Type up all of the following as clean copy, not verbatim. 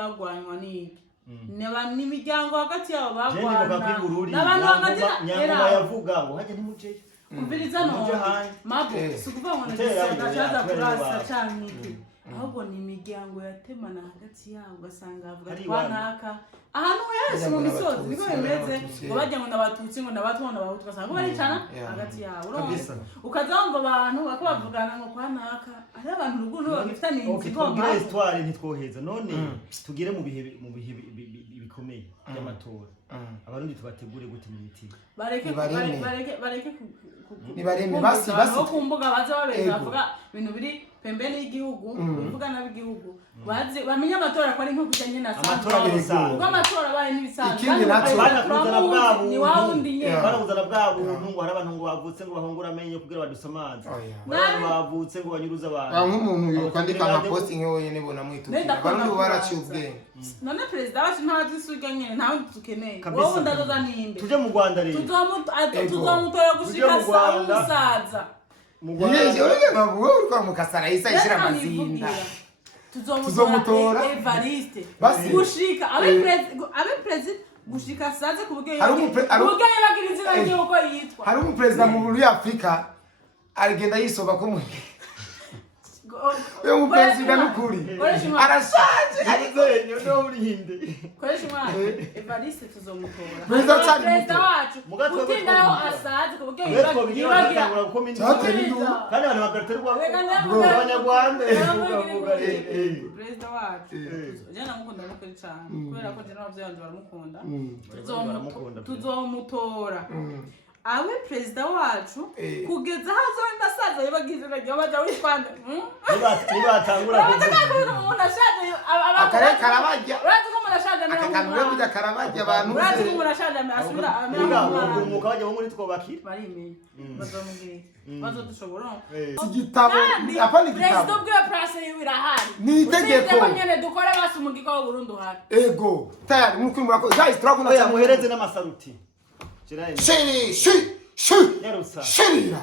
bagwanywa n'iki n'imiryango hagati yabo bagwana n'abantu hagati nyangoma yavuga ngo hajya ntimuceyo umviriza none mabo sikuvuga ngo ndazaza kurasa cyane iki ahubwo ni imiryango yatemana hagati yabo ugasanga avuga twanaka ahantu hese mu misozi niko bimeze ngo bajya ngo ndabatutsi ngo ndabatwana n'abahutu ugasanga baricana hagati yabo ukazamva abantu bakabavugana ngo kwanaka ari abantu ruguno bagifitanye inzigoma histoire ntitwoheza none tugire mu bihe bikomeye by'amatora abarundi tubategure gute mu mitima bareke nibareme basi no kumbuga baza babeza bavuga ibintu biri pembeni y'igihugu bivuga nabigihugu bazi bamenya amatora ko ari nko kujanye na amatora bisanzwe ngo amatora baye nibisanzwe ikindi naco banakuzana bwabo ni wawundi nye banakuzana bwabo ngo hari abantu ngo bavutse ngo bahongura amenye kugira badusamaze abantu bavutse ngo banyuruza abantu nk'umuntu yokwandika ama posting yoye nibona mwitukira barundi baraciye ubwenge none president wacu ntazi isuga nyene ntawe dukeneye wowe ndazoza nimbe tuje mu Rwanda rero tuzomutora gushika saa umusaza yeje wewe bavuwe uriko mukasara isa ishira mazinda tuzomutora Evariste gushika abe president gushika saze kubugeye bagira inzira y'uko yitwa hari umu president mu Afrika arigenda yisoba ko mu Yo mpenzi n'ukuri arashaje ariko no muri hinde koresha umwana Evariste tuzomutora president wacu mutindaho asaze kubugeye bagira kandi abantu bagaterwa abanyarwanda bavuga president wacu jana mukunda no kuri cyane kubera ko jana bavyanje baramukunda tuzomutora awe president wacu kugeza hazo ndasaza yabagize rage baje witwanda nibatangura umuntu ashaje akare karabajya urazi ko umuntu ashaje akakanwe kujya karabajya abantu urazi ko umuntu ashaje asubira umuka baje bo muri twobakira barime bazomugire bazodushobora igitabo apana igitabo president bwa place y'irahari ni itegeko nyene dukore basi umugiko wa Burundi hari ego tayari nuko murako guys turabona yamuhereze n'amasaruti Shirira.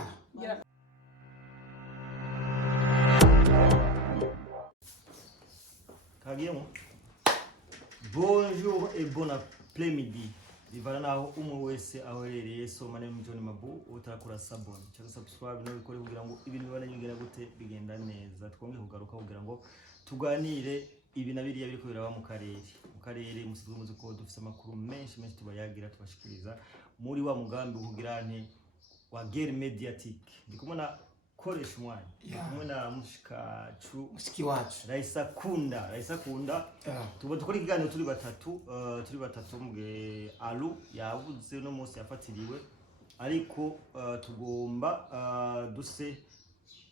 Kagame. Bonjour et bon après-midi. Bivana naho umwe wese ahorereye soma ne mujoni mabu utarakora sabone cyangwa subscribe no bikore kugira ngo ibintu bibane nyigera gute bigenda neza twongeye kugaruka kugira ngo tuganire ibi nabiriya biriko biraba mu karere musizwe muzi ko dufite amakuru menshi tubayagira tubashikiriza muri wa mugambi kugira nte wa guerre médiatique ndikumwe na koresha umwanya ndikumwe na mushiki wacu Raisa Kunda tuba dukora ikiganiro turi batatu muge alu yavuze no munsi yafatiriwe ariko tugomba duse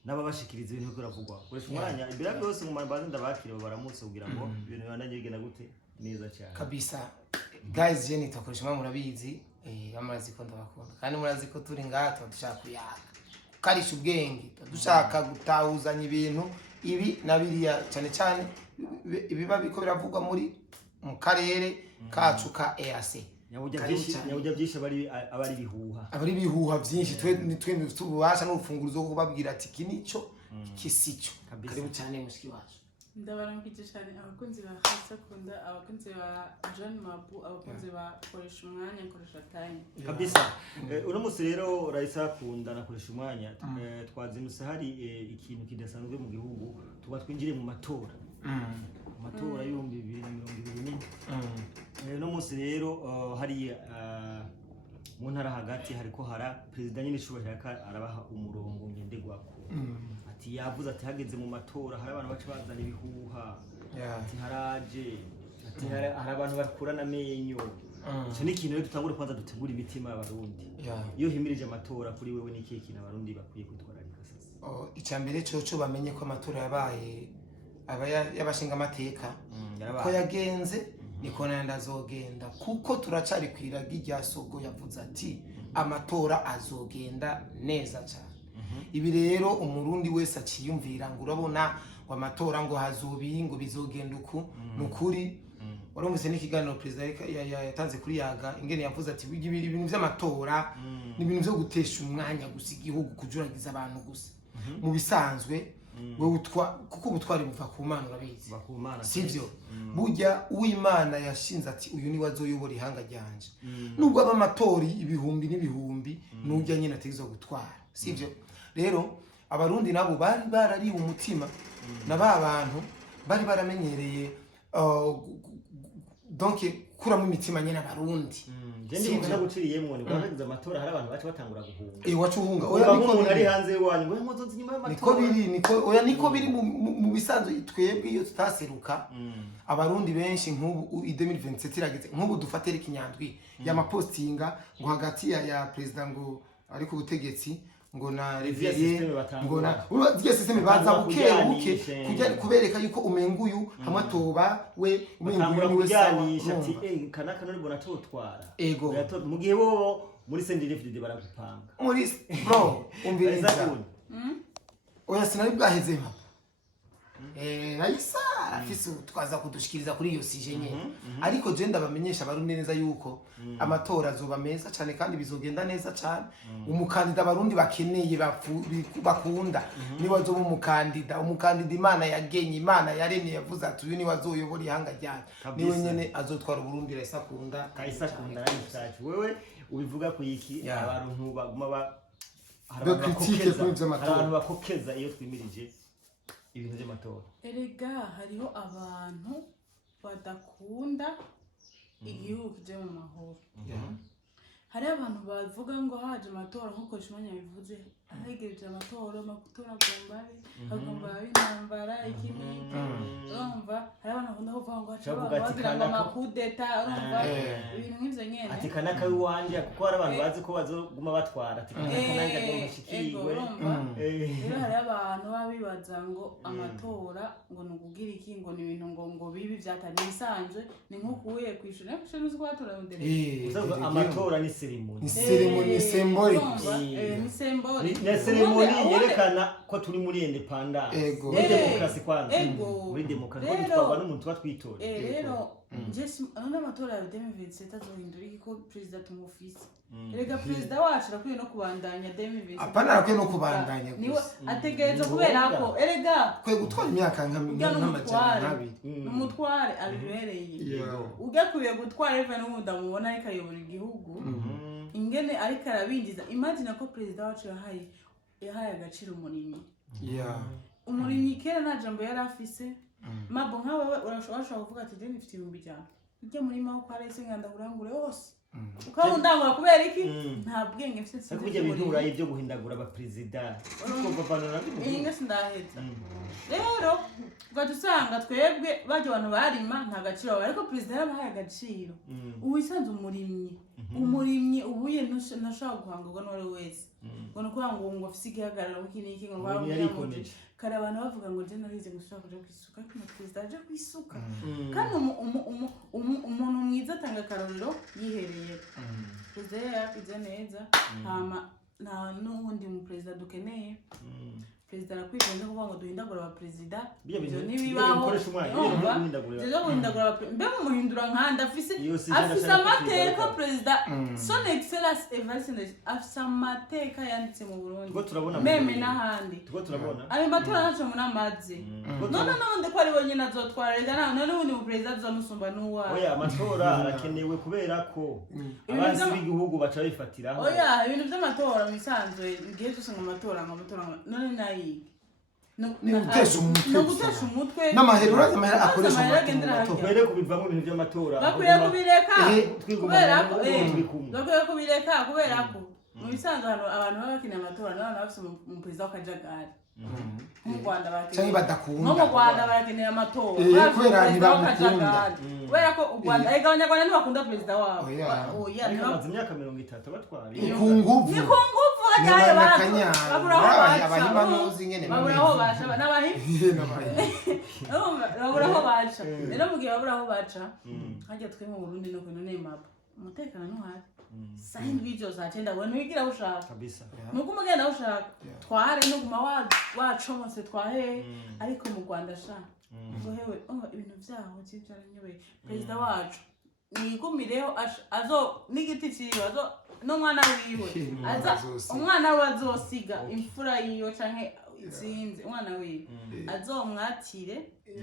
nababashikiriza ibintu biko ravugwa koresha umwanya imbere byose mu mabanza ndabakire baramutse kugira ngo ibintu bibandanye bigenda gute neza cyane kabisa guys je nitakoresha umwanya murabizi bamaze ko ndabakunda kandi murazi ko turi ngaha dushaka kuyaga karisha ubwenge dushaka gutahuzanya ibintu ibi nabiriya cyane ibiba biko biravugwa muri mu karere kacu ka EAC nyabujya byinshi abari bihuha byinshi twe tubasha n'urufunguzo rwo kubabwira ati kinico kisico karibu cyane mushiki wacu ndabaramukije cyane abakunzi ba Raisa Kunda abakunzi ba John Mabu abakunzi ba koresha umwanya koresha time kabisa uno musi rero Raisa Kunda nakoresha umwanya twazindutse hari ikintu kidasanzwe mu gihugu tuba twinjire mu matora amatora y'ibihumbi 2024 uno musi rero hari mu ntara hagati hariko hara president nyine shubahira arabaha umurongo ngendegwako ati yavuze ati hageze mu matora hari abantu baca bazana ibihuha ati haraje ati hari abantu bakurana amenyo icyo ni ikintu rero dutangure kwanza dutegura imitima y'abarundi iyo himirije amatora kuri wewe ni ikihe kintu abarundi bakwiye kwitwararika sasa icyambere cyo bamenye ko amatora yabaye y'abashinga amateka ko yagenze niko ndazogenda kuko turacari kwiragi rya sogo yavuze ati amatora azogenda neza cyane ibi rero umurundi wese aciyumvira ngo urabona ngo amatora ngo hazobi ngo bizogenda uku nukuri warumvise n'ikiganiro president yatanze kuri yaga ingene yavuze ati ibintu by'amatora ni ibintu byo gutesha umwanya gusa igihugu kujuragiza abantu gusa mu bisanzwe wewe kuko ubutwari buva ku Mana urabizi sivyo burya uw'Imana yashinze ati uyu ni wazoyobora ihanga ryanje nubwo abamatori ibihumbi n'ibihumbi nujya nyine atezo gutwara sivyo rero abarundi nabo bari barari umutima na bantu bari baramenyereye donc kura mu mitima nyene abarundi Jendi ukunda guciriyemwo ni baragize amatora hari abantu bacu batangura guhunga. Wacu hunga. Oya niko ari hanze y'wanyu ngo nkozo nyuma y'amatora. Niko biri mu bisanzwe twebwe iyo tutaseruka. Abarundi benshi nk'ubu 2027 irageze nk'ubu dufatira ikinyandwi y'amapostinga ngo hagati ya president ngo ari ku butegetsi ngo na revier ngo na urya system baza buke kubereka yuko umenguyu hamwe toba we umenguyu we sanisha ati kanaka nari bona totwara mu gihe bo muri sendirife baragupanga muri bro umbiriza oya sinari bwaheze mpa Raisa afise twaza kudushikiriza kuri iyo sije nyene ariko je ndabamenyesha abarundi neza yuko amatora azoba meza cyane kandi bizogenda neza cyane umukandida abarundi bakeneye bakunda ni wazoba umukandida Imana yagenye Imana yaremye yavuze ati uyu ni wazoyobora ihanga ryanje niwe nyene azotwara Burundi Raisa kunda arisacu wewe ubivuga ku iki abantu baguma abantu bakokeza iyo twimirije ibintu by'amatora erega hariho abantu badakunda igihugu kije mu mahoro hari abantu bavuga ngo haje amatora nkuko Shimanya bivuze ahegereje amatora agomba intambara ikini urumva hari abantu bakunda kuvuga ngo haca amakudeta urumva ibintu nk'ivyo nyene ati kanaka wanje kuko hari abantu bazi ko bazoguma batwara ati kanaka ndashikirwe rero hari abantu babibaza ngo amatora ngo nukugira iki ngo ni ibintu ngo bibi vyatari bisanzwe ni nkukuye kwishura n'uzi ko batora ndere amatora ni ni symbolic ni ceremony yerekana ko turi muri independence muri demokrasi kwanza muri demokrasi ko twaba n'umuntu twatwitora rero Jesse amatora ya 2027 azohindura iki president umufisi erega president wacu rakwiye no kubandanya 2027 apana rakwiye no kubandanya niwe ategereza kubera ko erega kwe gutwara imyaka nk'amajana umutware abibereye ugakuye gutwara even n'umuda mubona ariko ayobora igihugu ingene ariko arabinjiza imagine ko president wacu yahaye agaciro umurimyi umurimyi kera nta jambo yari afise mabo nkawe urashobora kuvuga ati je nifite ibihumbi cyane ujye murima ko arese nganda urangure hose ukabundangura kubera iki nta bwenge mfite se kujya bidura ibyo guhindagura aba president uko bavanura inge sindaheza rero ugatusanga twebwe baje abantu barima nta gaciro ariko president yarabahaye agaciro uwisanze umurimyi ubuye ntashaka guhangurwa n'uwari wese ngo nukuvuga ngo afise igihagararo kiniki ngo bavuye kare abantu bavuga ngo je narize gushaka kuja kwisuka ariko na president aje kwisuka kandi umuntu mwiza atanga karorero yihereye president yakize neza nta n'ubundi mu president dukeneye president arakwigenza kuvuga ngo duhindagura aba president byo nibibaho byo guhindagura mbe mu muhindura nkanda afise amateka president son excellence evaluation afise amateka yanditse mu Burundi meme n'ahandi ayo matora naco munamaze none ko ari bonyine azotwara rega none n'ubundi mu president azomusumba n'uwa oya amatora arakenewe kubera ko abanzi b'igihugu baca bifatiraho oya ibintu by'amatora misanzwe igihe cyose amatora none nayi ni gutesha umutwe n'amahero akoresha amatora twere kubivamo ibintu by'amatora bakwiye kubireka kubera ko mu bisanzwe abantu babakeneye amatora n'abantu bafise mu president w'akajagari mu Rwanda barakeneye amatora kubera ntibamukunda kubera ko u Rwanda abanyarwanda ntibakunda president wabo bamaze imyaka 30 batwara ku nguvu baburaho baca rero mu gihe baburaho baca hajya twe mu Burundi no kuno nemapa umutekano ntuhari sahi ndwijo za cyenda abantu wigira ushaka kabisa nuko umugenda ushaka tware no guma wacomose twahe ariko mu Rwanda sha ngo hewe ibintu byaho cy'ibyaranyobe president wacu nigumireho azo n'igiti cibazo no mwana wiwe aza umwana we azosiga imfura yiyo canke sinzi umwana wiwe azomwatire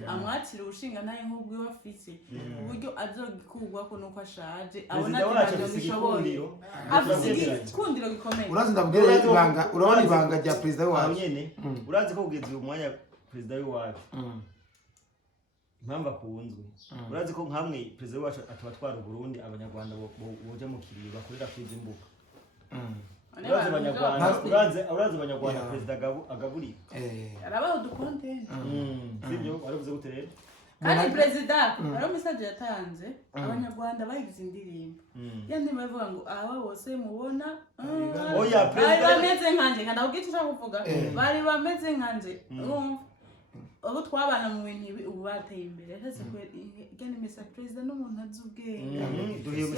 amwatire urushinga ntaye nk'ubwo wafise uburyo azogikurwako nuko ashaje abona ati ntabyo bishoboye afise igikundiro gikomeye urazi ndabwira ibanga urabona ibanga rya president wacu nyene urazi ko kugeza uyu mwanya president wacu impamvu akunzwe urazi ko nkamwe president wacu atabatwara Burundi abanyarwanda boje mu kiriyo bakorera kwiza imbuga urazi abanyarwanda president agaburi arabaho dukontent sibyo waravuze gute rero kandi president ari message yatanze abanyarwanda bayigize indirimbo yandi bavuga ngo aba bose mubona oya president bameze nkanje kandi ubwo icyo kuvuga bari bameze nkanje abo twabana mu bintu ubu bateye imbere ndetse ko igene message president n'umuntu azubwenge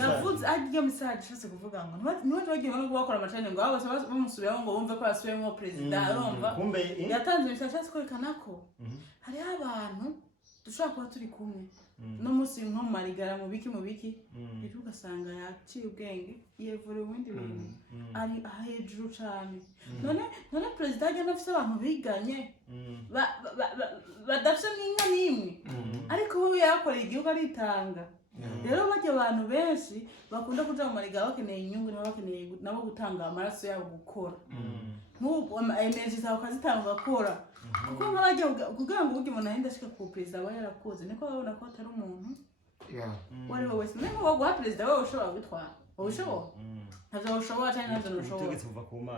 yavuze ajya message cyose kuvuga ngo niwe twagiye no gukora amacane ngo abo bamusubiraho ngo bumve ko yasubiyemo president arumva yatanze message cyose kwerekana ko hari abantu dushobora kuba turi kumwe no musi nko marigara mu biki rero ugasanga yaciye ubwenge yevura ubundi bintu ari hejuru cyane none president ajya nafise abantu biganye badafise n'inka n'imwe ariko we yakoreye igihugu aritanga rero bajya abantu benshi bakunda kuja mu marigara bakeneye inyungu nabo gutanga amaraso yabo gukora nk'ubu energy zawe ukazitanga gukora kuko nk'abajya kugira ngo uburyo umuntu ahenda ashika ku president aba yarakoze niko babona ko atari umuntu wari wowe wese niba waguha president wowe ushobora gutwara wowe ushobora ntabwo ushobora cyangwa ntabwo ushobora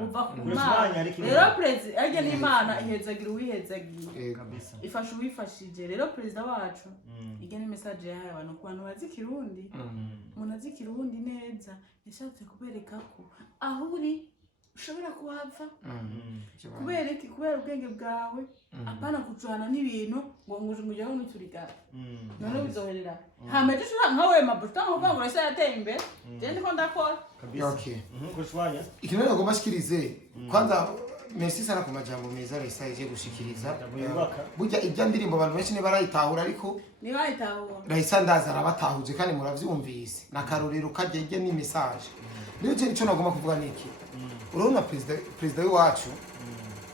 uva ku mana rero president ajya n'Imana ihezagira uwihezagiye ifasha uwifashije rero president wacu igene message yahaye abantu ku bantu bazi Kirundi umuntu azi Kirundi neza yashatse kubereka ko aho uri ushobora kuhava kubera ubwenge bwawe apana kucana n'ibintu ngo ngujyaho n'uturigara none bizoherera hameje shura nkawe mabuta nkuva ngo rese yateye imbere je ndiko ndakora okay kushwanya ikintu nagomba shikirize kwanza merci sana ku majambo meza rese yaje gushikiriza burya ibya ndirimbo abantu benshi ne barayitahura ariko ni bayitahura rese ndaza arabatahuje kandi muravyumvise nakarorero kagege ni message rero je nico nagomba kuvuga niki urabona president wacu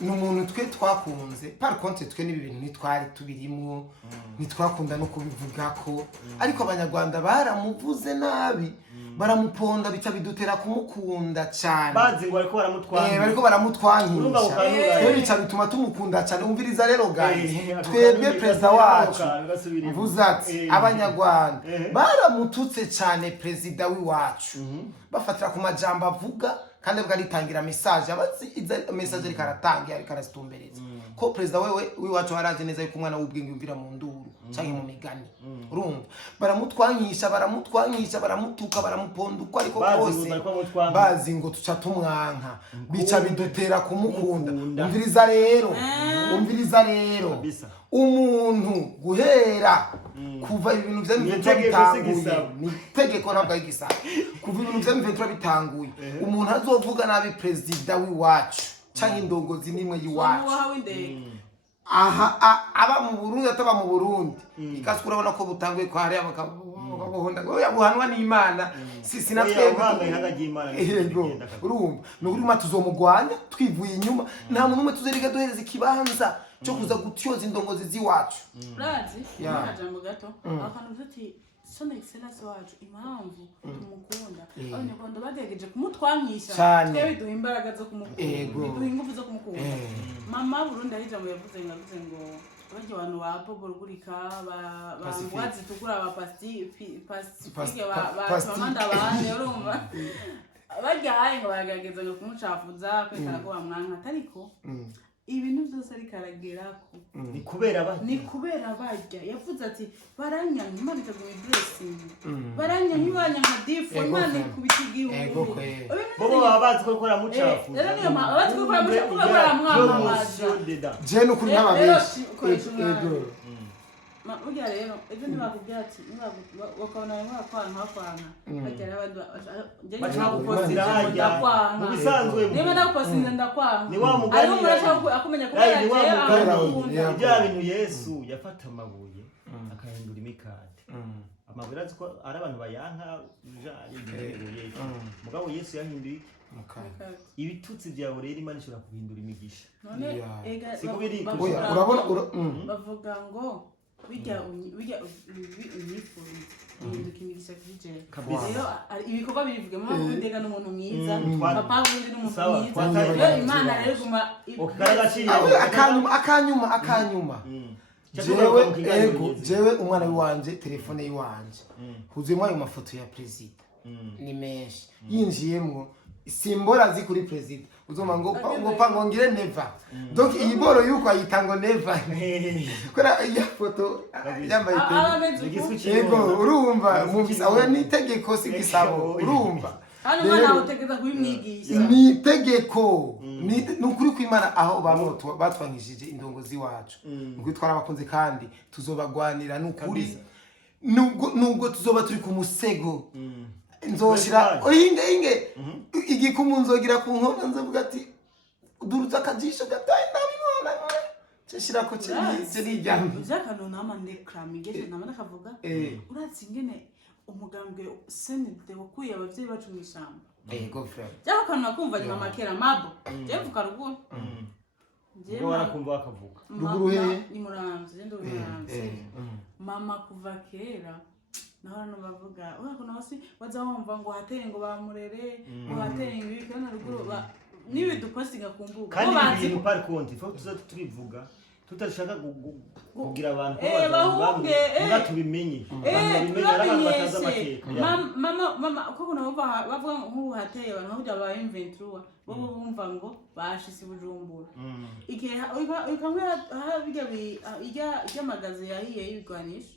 n'umuntu twe twakunze par contre twe nibi bintu nitwari tubirimo nitwakunda no kubivuga ko ariko abanyarwanda baramuvuze nabi baramuponda bica bidutera kumukunda cyane bazi ngo ariko baramutwanga bariko baramutwangisha rero bica bituma tumukunda cyane umviriza rero guys twebwe president wacu mvuze ati abanyarwanda baramututse cyane president wacu bafatira ku majambo avuga kandi bwaritangira message abazi iza message ari karatangira ari karasitumbereza ko president wewe wacu haraje neza yuko umwana w'ubwenge yumvira mu nduru canke mu migani urumva baramutwangisha baramutuka baramuponda uko ariko kose bazi ngo tuca tumwanka bica bidutera kumukunda umviriza rero umuntu guhera kuva ibintu vya bitanguye ni tegeko nabwo igisaba kuva ibintu vya bitanguye umuntu azovuga nabi president wiwacu canke indongozi nimwe yiwacu aba mu Burundi ataba mu Burundi ikasukura ubona ko butanguye ko hari abakabohonda ngo yabuhanwa n'Imana sisi natwe urumva no kuri ma tuzomugwanya twivuye inyuma nta muntu umwe tuzerika duhereza ikibanza cyo kuza gutyoza indongozi ziwacu urazi n'ajambo gato akantu tuti sona excellence wacu impamvu tumukunda abanyarwanda bagejeje kumutwangisha twe biduha imbaraga zo kumukunda biduha ingufu zo kumukunda mama Burundi ari jambo yavuze ngo abajya abantu ba poborugurika bambwazi tukura aba pastike bamanda bane urumva bajya haye ngo baragerageza ngo kumucafuza kwekana ko bamwanka atariko ibintu byose ari karagerako ni kubera bajya yavuze ati baranya Imana itaguye blessing baranya ntibanya nka difu Imana ikubitigihugu bobo babazi ko kora mucafu rero niyo abazi ko kora mucafu ko baramwamamaza je no kuri n'ababeshi ujya rero ibyo ntibakubwira ati wakabona nk'akwanga bagera abandi bacakupostira hajya mu bisanzwe niba nakupostira ndakwanga ni wa mugani ariko murashaka akumenya ko yaraje bya bintu Yesu yafata amabuye akahindura imikate amabuye azi ko ari abantu bayanka mugabo Yesu yahinduye ibitutsi byawe rero Imana ishobora guhindura imigisha none ega urabona bavuga ngo bijya unyifuriza hinduka imigisha kije rero ibikorwa bivuge mu ndega n'umuntu mwiza papa wundi n'umuntu mwiza rero Imana rero guma akanyuma jewe umwana wanje telefone yiwanje huzuyemo ayo mafoto ya president ni menshi yinjiyemo simbora zi kuri president uzoma ngo ngire never donc iyi boro yuko ayitango never kora iya foto yambaye yego urumva muvisa oya ni tegeko sigisabo urumva hano mwana utegeza kubimwigisha ni tegeko nukuri kw'Imana aho bamoto batwangishije indongozi wacu nuko twara abakunze kandi tuzobagwanira nukuri nubwo tuzoba turi ku musego nzoshira inge igikumu nzogira ku nkono nzovuga ati duruza akajisho gataye ndabibona cyashira ko cyari jambo uzakano namande kramigeze namanda kavuga uratsi ingene umugambwe senede wakuye abavyeyi bacu mu ishamba go friend cyako kana kumva nyuma makera mabo jevuka ruguru Ngo warakumva bakavuga ruguru he ni muramze ndo muramze mama kuva kera naho no bavuga urakona basi bazawumva ngo hateye ngo bamurere ngo hateye ibi kana ruguru niwe dupostinga kumbuga kandi ibintu par contre faut tubivuga tutashaka kugira abantu bahunge tubimenye mama koko nabava bavuga ngo hateye abantu bajya ba M23 bo bumva ngo bashise Bujumbura igihe ikamwe bijya magaze yahiye y'ibigwanisho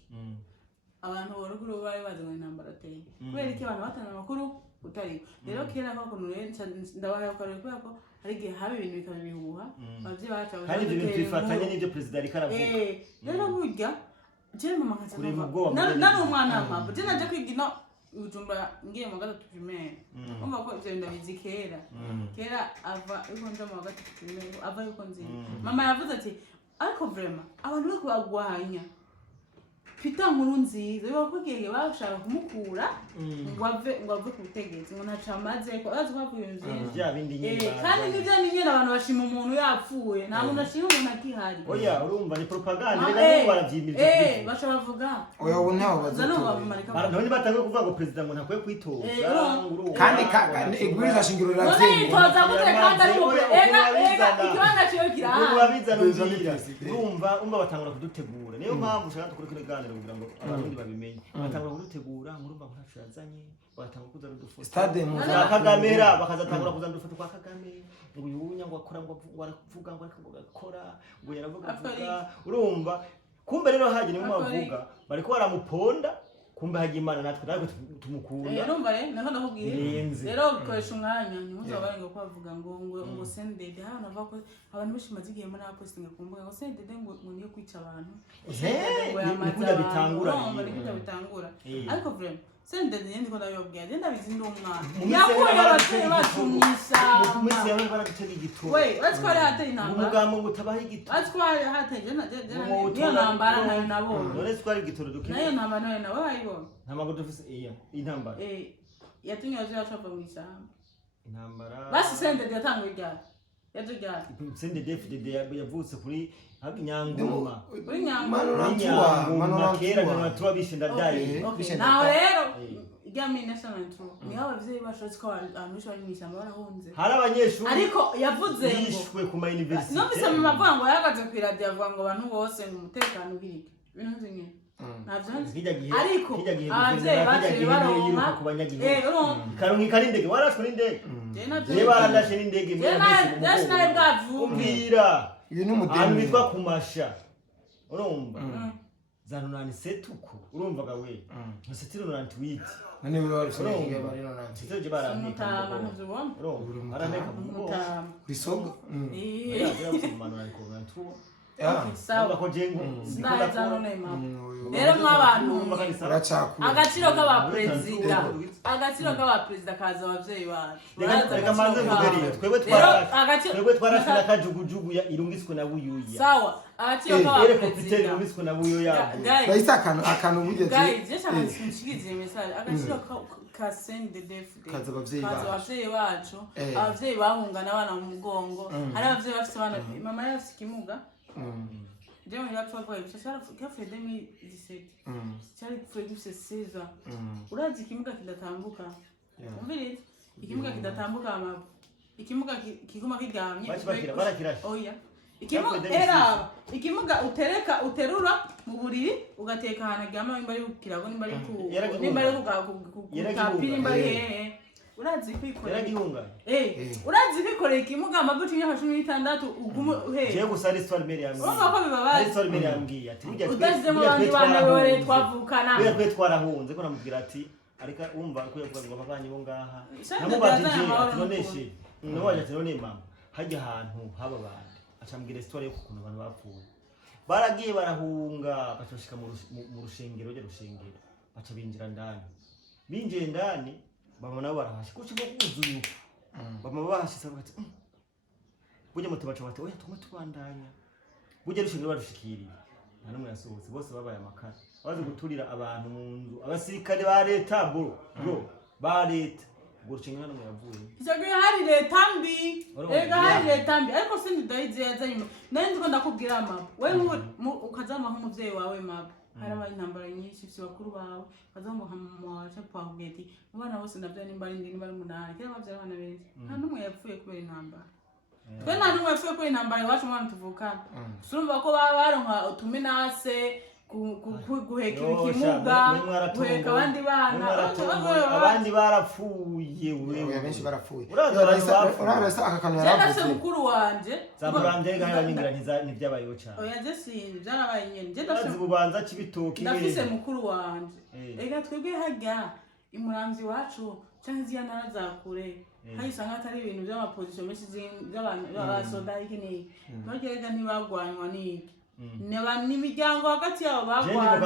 abantu boruguru baye bazanye intambara ateye kubera iki abantu batana amakuru utari rero kera koko nurenza ndabahaye ukareka ko hari igihe habe ibintu bikabihuha bavye bacha hari ibyo bintu bifatanye n'ibyo president ari karavuga rero burya je mama kaza nari umwana mama je naje kwigina Bujumbura ngiye mu gatatu primaire umva ko ivyo ndabizi kera ava uko nja mu gatatu primaire ava yuko nzi mama yavuze ati ariko vraiment abantu bako bagwanya Pita nkuru nziza bakugenge bashaka kumukura ngo ave ku butegetsi ngo ntacamaze ko azwavuye nziza bya bindi nyine kandi nivyo nyine abantu bashima umuntu yapfuye nta muntu ashima umuntu akihari oya urumva ni propaganda rega baravyimije bashaka bavuga oya unaho none batangiye kuvuga ngo president ngo ntakwiye kwitoza kandi igwiriza shingiro ravye itoza gute kandi ari ega ikibanga cyo kirahari urumva batangura kudutegura niyo mpamvu ushaka tukurikira kugira ngo abarundi babimenye batangura kudutegura murumva ntacu yazanye batangura kuza rudufoto stade mu Kagame bakazatangura kuza rudufoto kwa Kagame ngo yunya ngo akora ngo waravuga ngo akora ngo yaravuga urumva kumbe rero haje ni muvuga bariko baramuponda kumbe haje Imana natwe tumukunda urumva nako ndakubwiye rero ukoresha umwanya nyuza bari ngo kwavuga ngo sendede hano bako abantu bishimaze igihe muri apostinga kumbuga ngo sendede ngo niyo kwica abantu kuja bitangura ariko vraiment sendede yindi ko ndabibabwiye genda bizi ndumwana yakuye abateye bacumisa umisi yawe baradutega igitoro we batware hateye intambara umugambo ngo tabahe igitoro batware hateye niyo ntambara nayo nabonye none twari igitoro dukina nayo ntambara nayo nawe wayibona ntabwo dufise intambara yatunyoje yacava mu ishyamba intambara basi sendede yatanguye ryari yatujyana sendede FDD yavutse kuri Nyangoma kuri Nyangoma kera turabishinda dai naho rero ijya muri national tour ni abavyeyi bashotse ko abantu bari mu ishyamba barahunze hari abanyeshuri ariko yavuze ngo yishwe ku ma university no bisema mavuga ngo yagaze ku radio avuga ngo abantu bose ngo umutekano ubirike ibintu nzinye navyo ariko abavyeyi baciye baronka ku banyagihugu karonki karindege warashwe n'indege je barandashe n'indege mwese naye bwavumbira ibintu umudeni bitwa kumasha urumva za 97 uko urumvaga we nsetiro 98 none we warushinga bari 98 sitoje barandika abantu zubona barandika bisoga yaje kumana ariko 93 sawa ko jengo ndaza none mama rero mw'abantu agaciro k'abaperezida kaza abavyeyi bacu reka maze mugeriyo twebwe twarashira kajugujugu ya irungiswe na buyuya sawa agaciro k'abaperezida irungiswe na buyoya bahise akantu bugeze guys je shaka nshikirize message agaciro ka CNDD kaza abavyeyi bacu abavyeyi bahungana abana mu mugongo hari abavyeyi bafite abana mama yafite ikimuga Deu já foi para isso. Já foi 2017. Já foi 2016. Urazi ikimuga kidatambuka. Umvirize. Ikimuga kidatambuka ama. Ikimuga kiguma kigamye. Barakira. Oya. Ikimuga era. Ikimuga uterura mu buriri ugateka hana gyama imbari ukirago nimbari ku tapi nimbari urazi kwikorera yaragihunga urazi kwikorera ikimuga amaguti y'aho 16 ugumu je gusara histoire mere yambwiye urumva ko bibabaye histoire mere yambwiye ati burya utazemo abandi bana bore twavukana burya twarahunze ko namubwira ati ariko umva ko yavuga ngo babanyi bo ngaha namubajije noneshe nwaje ati none mama hajya ahantu haba abantu acambwira histoire yo kukuntu abantu bapfuye baragiye barahunga bacoshika mu rushengero rushengero baca binjira ndani binjiye ndani bama nabo barahashye kuko kuzuye bama bahashitse bati buje mutubaca bati oya tumwe tubandanya buje rushingiro barushikiriye namwe yasohotse bose babaye amakara bazi guturira abantu mu nzu abasirikare ba leta bro ba leta gurushingiro namwe yavuye izagiye hari leta mbi hari leta mbi ariko sindi dayize yazanye nari ndiko ndakubwira mama wewe ukazama nk'umuvyeyi wawe mama haraba intambara nyinshi si bakuru bawe bazamo hamacha pawgeti mubana bose ndavya nimbari ndini bari munara kira bavyara bana benshi nta numwe yapfuye kubera intambara twe nta numwe yapfuye kubera intambara iwacu mwana tuvukana surumva ko baronka utuminase guheka ikimuga guheka abandi bana abandi barapfuye wewe benshi barapfuye urarasa akakantu yaravuze mukuru wanje zaburambye gahe banyingira ntivyabayeho cyane oya je sinzi byarabaye nyene je ndafise bubanza kibitoki ndafise mukuru wanje ega twebwe hajya imuramzi wacu canke ziyana zakure hayisanga atari ibintu by'amaposition menshi by'abantu b'abasoda ikini bagerega ntibagwanywa niki n'imiryango hagati yabo bagwana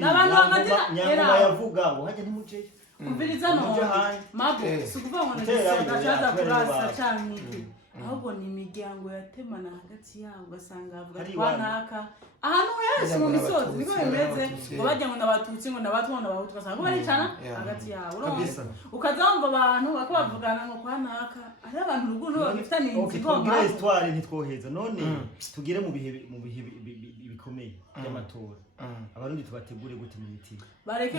n'abantu hagati nyangoma yavuga ngo hajya ntimujeyo umviriza no mabo sukuvuga ngo ndacaza kurasa cyane iki ahubwo ni imiryango yatemana hagati yabo ugasanga avuga twanaka ahantu hose mu misozi niko bimeze ngo bajya ngo nabatutsi ngo nabatwana bahutu ugasanga baricana hagati yabo ukazamva abantu bakabavugana ngo kwanaka ari abantu ruguno bafitanye inzigo ngira histoire ntitwoheza none tugire mu bihe bikomeye by'amatora abarundi tubategure gute mu biti bareke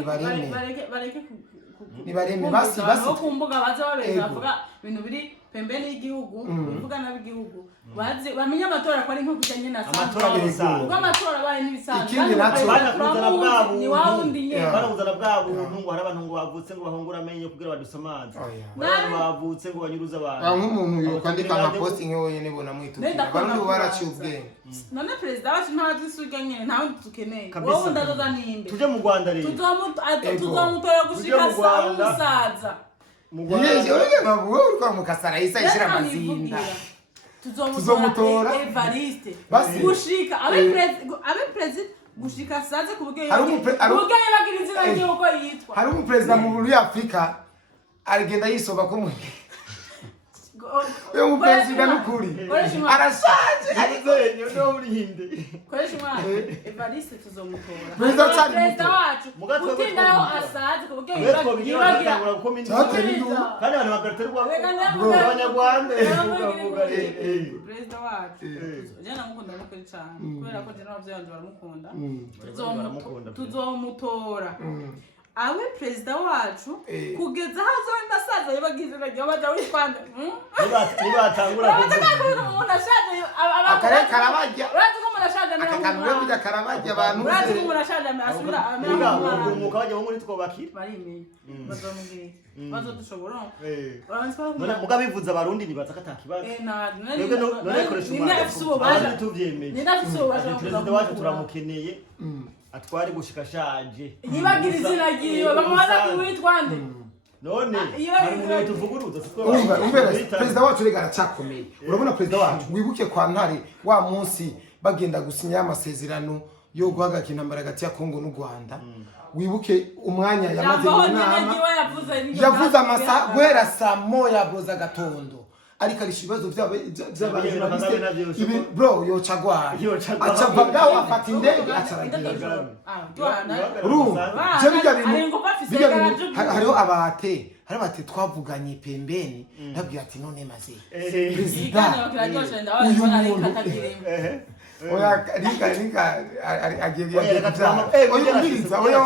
nibareme basi no kumbuga baza babeza bavuga ibintu biri pembeni y'igihugu bivuga nabigihugu bazi bamenya amatora ko ari nko kujanye na amatora bisanzwe ubwo amatora baye nibisanzwe ikindi naco banakuzana bwabo ni wawundi nye banakuzana bwabo ngo hari abantu ngo bavutse ngo bahungura amenyo kugira badusamaze abantu bavutse ngo banyuruza abantu nk'umuntu yokwandika nka posting wenyene bona mwitukira abantu bo baraciye ubwenge none president wacu ntazi isuga nyene ntawe dukeneye wowe ndazoza nimbe tuje mu Rwanda rero tuzomutora gushika saa umusaza yewe mabuwe uriko mukasara isa ishira mazinda tuzomutora Evariste gushika abe president gushika saze kubugeye bagiriza ngiye uko yitwa hari umupresident mu muri Afrika arigenda yisoba ko yo mupresident n'ukuri arashaje arizenyo no muri hinde koresha mwana Evariste tuzomutora president wacu mutindaho asaze kubugeye yibagira kandi abantu bagatera abanyarwanda president wacu jana mukunda no kuri cyane kubera ko jana abavyanze baramukunda tuzomutora awe president wacu kugeza hazo ndasaza yabagize nagiye baje witwanda nibatangura umuntu ashaje akare karabajya urazi ko umuntu ashaje akakanwe kujya karabajya abantu urazi ko umuntu ashaje asubira umuka baje muri twobakira barimenye bazomugire bazodushobora muga bivuza abarundi nibaza katakibazo none koresha umwana tuvyemeye president wacu turamukeneye atwari gushika shaje yibagira izina giwe bamubaza kuwitwande none hari umuntu tuvuguruza president wacu rega aracakomeye urabona president wacu wibuke kwa ntare wa munsi bagenda gusinya amasezerano yo guhagarika intambara hagati ya Kongo n'u Rwanda wibuke umwanya yamaze mu nama yavuze amasaha guhera saa moya boza gatondo ariko ari ibibazo by'abantu bro yocagwara acavaga afata indege acaragira je bijya hariho abate twavuganye pembeni nabwiye ati none maze president uyu muntu oya rika agiye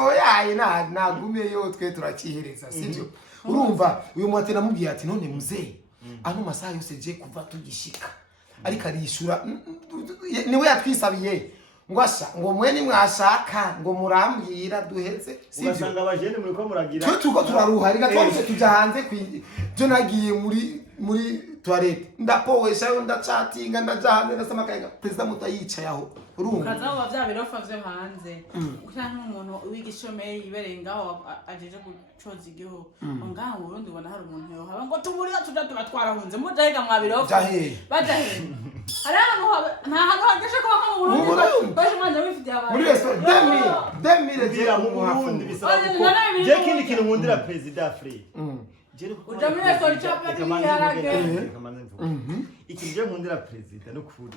oya nagumeyo twe turakihereza sivyo urumva uyu mwate namubwiye ati none muzehe ano masaha yose je kuva tugishika ariko arishura niwe yatwisabiye ngo asha ngo mweni mwashaka ngo murambwira duheze sivyo ugasanga abajene muri ko muragira tuko turaruha rika twose tuja hanze je nagiye muri toilette ndapowesha ndachatinga ndajahanze ndasama kayiga president mutayica yaho urumva kaza wa bya birofa vyo hanze ushaka nk'umuntu wigishomeye yiberengaho ajeje gucoza igiho ngaho urundi ubona hari umuntu yo haba ngo tumuriya tuba twarahunze mujahiga mwabirofa bajahe ari abantu nta hantu hageshe ko baka mu Burundi baje mwanje bifite abantu muri restaurant 2000 je mu Burundi bisaba ko je kindi kintu nkundira president Free ujamire sori chapa biharage ikije nkundira president no kuri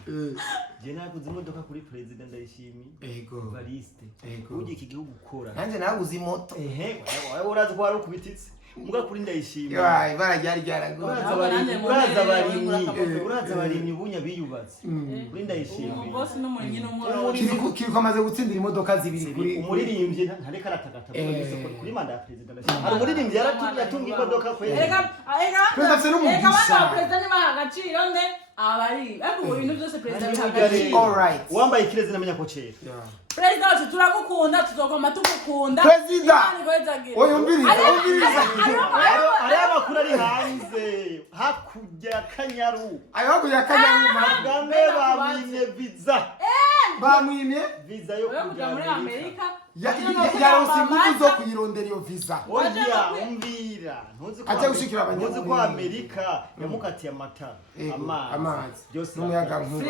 je naguze imodoka kuri president ndayishimi ego bariste uje iki gihugu gukora nanje naguze imoto wawe urazi ko ari ukubititse muga kuri ndayishimi yayi barajyari ryarago uraza barimye ubunya biyubatse kuri ndayishimi boss n'umurinyi n'umurori kiriko amaze gutsindira imodoka zibiri kuri umuririmbye ntareka aratakata kuri manda ya president ndashaka ari umuririmbye yaratunga imodoka kwe president bahagaciro nde abari ariko ibintu byose president bahagaciro all right wambaye kirezi namenya ko cera president turagukunda tuzogoma tugukunda president oyo mbiriza ari amakuru ari hanze hakujya kanyaru ayo hakujya kanyaru Kagame bamwimye visa bamwimye visa yo kujya muri Amerika yaronse ingufu zo kuyirondera iyo visa oya umbira ntuzi ko Amerika yamukatiye amata amazi byose n'umuyaga nkuba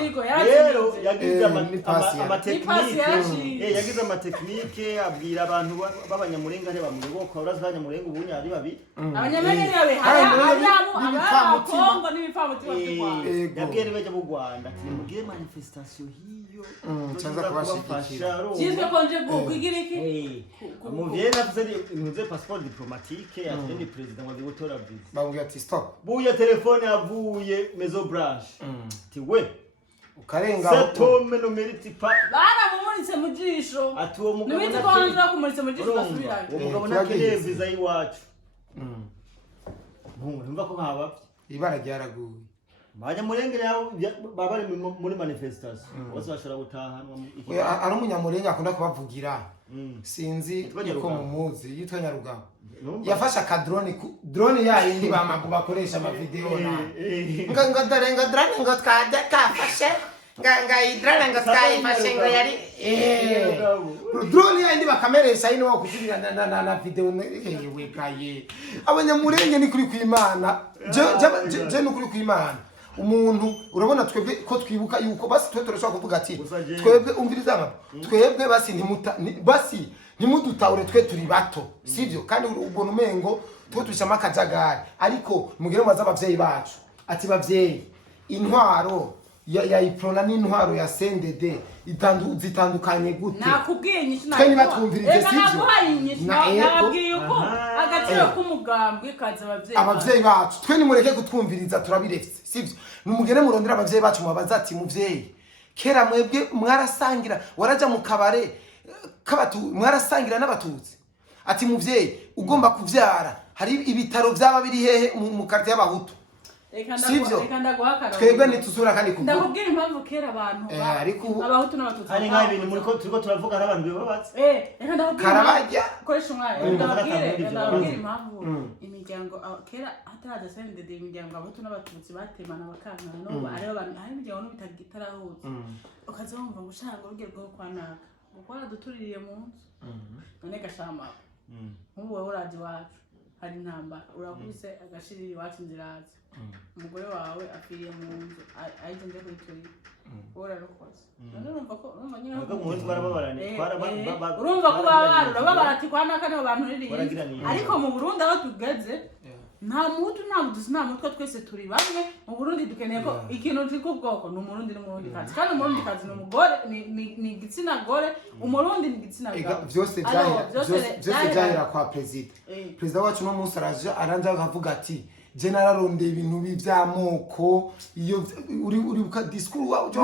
rero yagize amateknike abwira abantu b'abanyamurenge ari bamuyoboka urazi abanyamurenga ubunya ari babi abanyamurenge yabe hari Kongo n'ibipfamutima by'Rwanda yabwira beje mu Rwanda ati mugiye manifestation hiyo cyaza kubashikira cyizwe konje kwigira iki umuvyeyi navuze intuze passeport diplomatique atende president wa gutora visa bamubwira ati stop buya telefone yavuye mezo branch ati we ukarenga setome no meriti pa bana mumuritse mu jisho ati uwo mugabo n'ibiti kwanza kumuritse mu jisho basubiranye uwo mugabo nakiriye visa yiwacu ntumva ko nkaba ibara ryaraguye abanyamurenge baba bari muri manifestation bose bashobora gutahanwa ari umunyamurenge akunda kubavugira sinzi ko mumuzi yitwa Nyarugabo yafashe akadrone drone yayindi bamagu bakoresha amavideo nga drone ngo twajya kafashe nga idrana ngo twayifashe ngo yari drone yayindi bakameresha ino kugira na video yewe kaye abanyamurenge ni kuri kwimana je no kuri kwimana umuntu urabona twebwe ko twibuka yuko basi twe turashaka kuvuga ati twebwe umviriza ngabo twebwe basi ntimudutaure twe turi bato sivyo kandi ubona umengo twe tushama kajagari ariko mugire maza abavyeyi bacu ati bavyeyi intwaro ya iprona n'intwaro ya CNDD zitandukanye gute nakubwiye nyinshi twe nibatwumvirize sivyo nabwiye uko agaciro k'umugambwe kaza abavyeyi bacu twe nimureke kutwumviriza turabirefse sivyo numugere murondera abavyeyi bacu mubaza ati muvyeyi kera mwebwe mwarasangira waraja mu kabare mwarasangira n'abatutsi ati muvyeyi ugomba kuvyara hari ibitaro byaba biri hehe mu karite y'abahutu sivyo twebwe nituzura kandi kuvuga ndakubwira impamvu kera abantu abahutu n'abatutsi hari nka ibintu muri ko turiko turavuga ari abantu bibabatse reka ndakubwira karabajya koresha umwanya ndabwira impamvu imiryango kera hataraza CNDD imiryango abahutu n'abatutsi batemana bakankana no ari abantu hari imiryango n'ubitagitarahuza ukaza wumva ngo ushaka urugerwa kwa naka gukora dutuririye mu nzu none gashama nk'ubu wowe uraje iwacu hari intambara uraguze agashirira iwacu nziraza umugore wawe apfiriye mu nzu ayize nje kwiturira ora rukoze urumva ko urumva nyine muhunzi barababarane urumva ko babara ati kwa naka nibo bantu riri ariko mu Burundi aho tugeze nta mutu nta muduzi nta mutwe twese turi bamwe mu Burundi dukeneye ko ikintu kiko bwoko n'umurundi n'umurundi kazi kandi umurundi kazi n'umugore ni gitsina gore umurundi ni gitsina gabo byose byahera kwa president wacu no munsi aranja akavuga ati je nararonde ibintu by'amoko iyo uri ka discours wawe cyo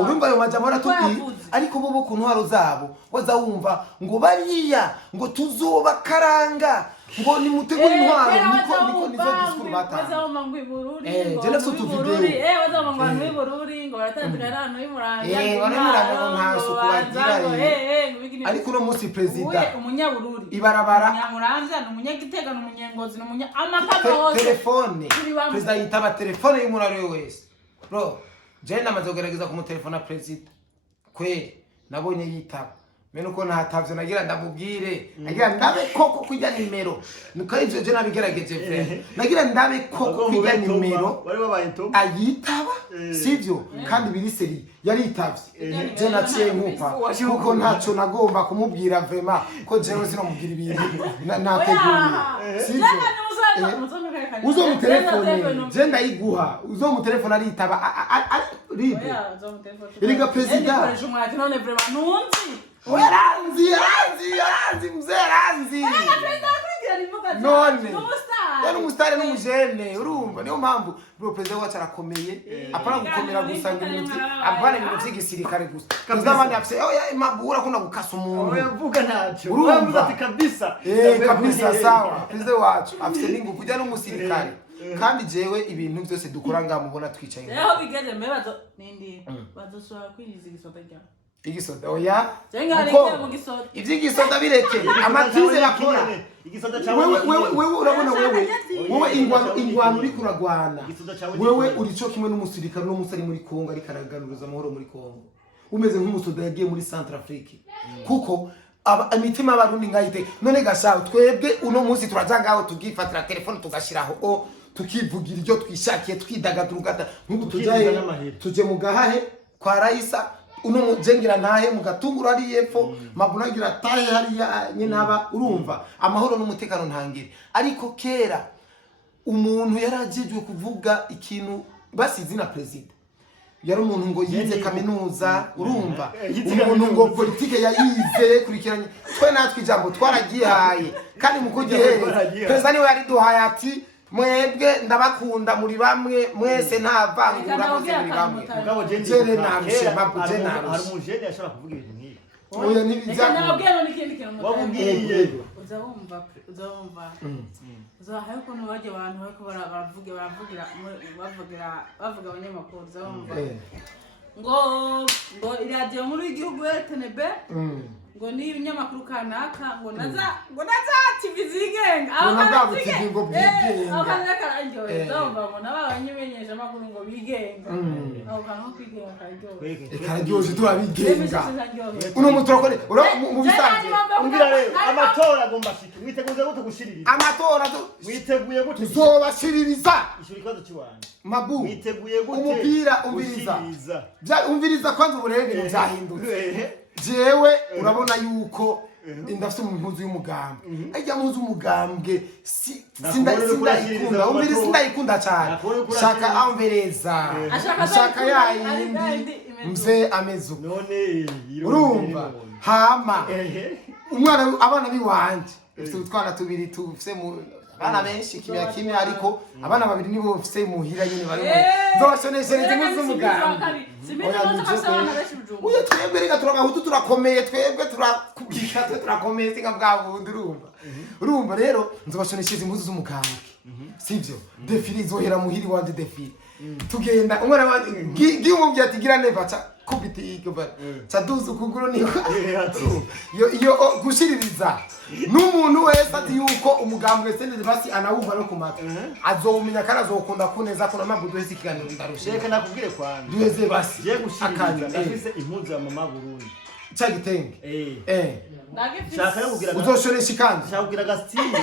urumva yo majambo aratubi ariko bo ku ntwaro zabo wazawumva ngo bariya ngo tuzoba karanga ngo ni mutegura intwaro niko nizo discours batanga bazawumva ngo ibururi je nafso tuvideo bazawumva ngo abantu ibururi ngo baratandukana hano y'Umuranga nta sukubagira ariko no munsi president umunyabururi ibarabara Nyamuramvya n'umunyagitega n'umunyengozi n'umunya amapapa hose telefone president yitaba telefone y'umuraro wese bro je namaze kugerageza kumutelefona president kwe nabonye yitaba meno ko natavyo nagira ndamubwire nagira ndabe koko kujya nimero nuko ivyo je nabigerageje vre nagira ndabe koko kujya nimero bari babaye top ayitaba sivyo kandi biriseri yaritavye je naciye nkupa kuko ntaco nagomba kumubwira vrema ko jewe sinomubwira ibintu nateguye sivyo uzo mu telefone je ndayiguha uzo mu telefone aritaba ribe iriga president Yaranzi mzee yaranzi none yari umustare n'umujene urumva niyo mpamvu bro president wacu arakomeye apana gukomera gusa ngibintu abana ibintu by'igisirikare gusa kazabandi afise oya mabura kuna gukasa umuntu uvuga ntacyo urumva ati kabisa kabisa sawa president wacu afise ningu kujya n'umusirikare kandi jewe ibintu byose dukora ngamubona twicaye rero bigeze mebazo nindi bazosura kwiriza igisoda rya igisoda oya cenga mu gisoda ivyigisoda bireke amatize bakora igisoda cyawe wewe urabona wewe ingwano uri kuragwana wewe uri cyo kimwe n'umusirikare no musari muri Kongo ari karagaruza amahoro muri Kongo umeze nk'umusoda yagiye muri Centrafrique kuko imitima y'abarundi ngayite none gashaho twebwe uno munsi turajangaho tugifatira telefone tugashiraho tukivugira iryo twishakiye twidagadurugata nk'ubu tuje mu gahahe kwa Raisa uno mujengira ntahe mugatungura ari yepfo mabunagira tahe hariya nyine aba urumva amahoro n'umutekano ntangire ariko kera umuntu yarajejwe kuvuga ikintu basize na president yari umuntu ngo yize kaminuza urumva umuntu ngo politike yayize kurikiranye twe natwe ijambo twaragihaye kandi mukugihe president niwe yari duhaye ati mwebwe ndabakunda muri bamwe mwese nta vangura muze muri bamwe mugabo jene narushe mabuje narushe hari umujene yashaka kuvuga ibintu nk'ibi oya nibijya nababwiye n'ikindi kintu wabubwiye uzawumva uzahaye ko baje abantu bako bavugira abanyamakuru uzawumva ngo iradiyo muri igihugu RTNB ngo ni ibinyamakuru kanaka ngo naza TV zigenga aho TV ngo bwigenga aho kararyohe ndumva ngo nabanyimenyesha amakuru ngo bigenga aho kanko kwigenga kararyohe turabigenga uno mutrokore mu bisanzwe umbira rero amatora agomba shiki mwiteguye gute gushiririza amatora mwiteguye gute tuzobashiririza ishuri kwazo kiwanje mabu mwiteguye gute umupira umviriza kwanza uburebe byahindutse jewe urabona yuko ndafite impuzu y'umugambwe ajya muzu umugambwe sindayikunda umbiri sindayikunda cyane shaka ambereza shaka yayindi mze amezo none urumva hama umwana abana biwanje ufite utwana tubiri tufise mu bana benshi kimya ariko abana babiri nibo bafise muhira nyine bari nzoshoneshereze muzu umugambwe uye twebwe reka turagahutu turakomeye twebwe turakubika turakomeye singa bwabundi urumva rero nzobashoneshereze impuzu z'umugambwe sivyo defile izohera muhiri wanje defile tugenda umwana wanje ngimubye ati gira neva cha kubiti ikaba chaduza ukuguru niko yo gushiririza n'umuntu wese ati yuko umugambwe sende basi anawumva no kumata azomenya kana azokunda kuneza kuna mabudo wese kiganiro ndarushe reka nakubwire kwanje duheze basi je gushiririza ndafise impuzu ya mama Burundi cyagitenge shaka yo kugira uzoshonesha kandi shaka kugira gastile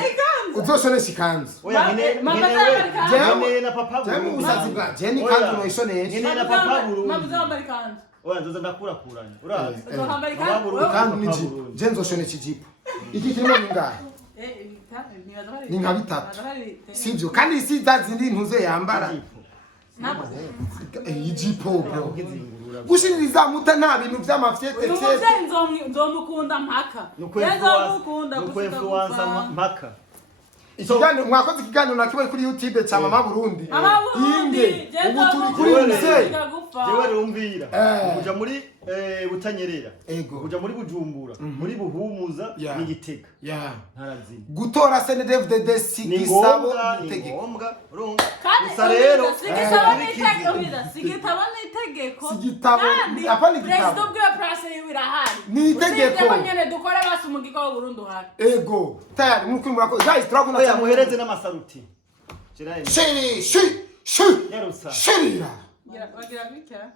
uzoshonesha ikanzu oya nkeneye na papa Jemu usazi bwa Jeni kanzu no ishonesha nkeneye na papa Burundi mabuzamba ikanzu oya nzoza ndakurakuranya urazi uzohambara ikanzu kandi niji je nzoshonesha ijipo iki kirimo ningahe ni nka bitatu sivyo kandi isi zazindi ntuze yambara ijipo bro gushiririza muta nta bintu vy'amafyete nzomukunda mpaka nzomukunda mpaka ikiganiro mwakoze ikiganiro nakibari kuri YouTube cha Mama Burundi Inde ubu turi kuri muse jewe rumvira kuja muri Butanyerera kuja muri Bujumbura muri Buhumuza ni Gitega ntarazina gutora CNDD sigisabo itegeko gusa rero sigitabo n'itegeko kandi apana igitabo president bwa place y'ibirahari ni itegeko nyene dukora basi umugiko wa Burundi uhari ego tayari mukuri murako guys turabona oya muhereze n'amasaruti shiri yarusa shirira bagira bikera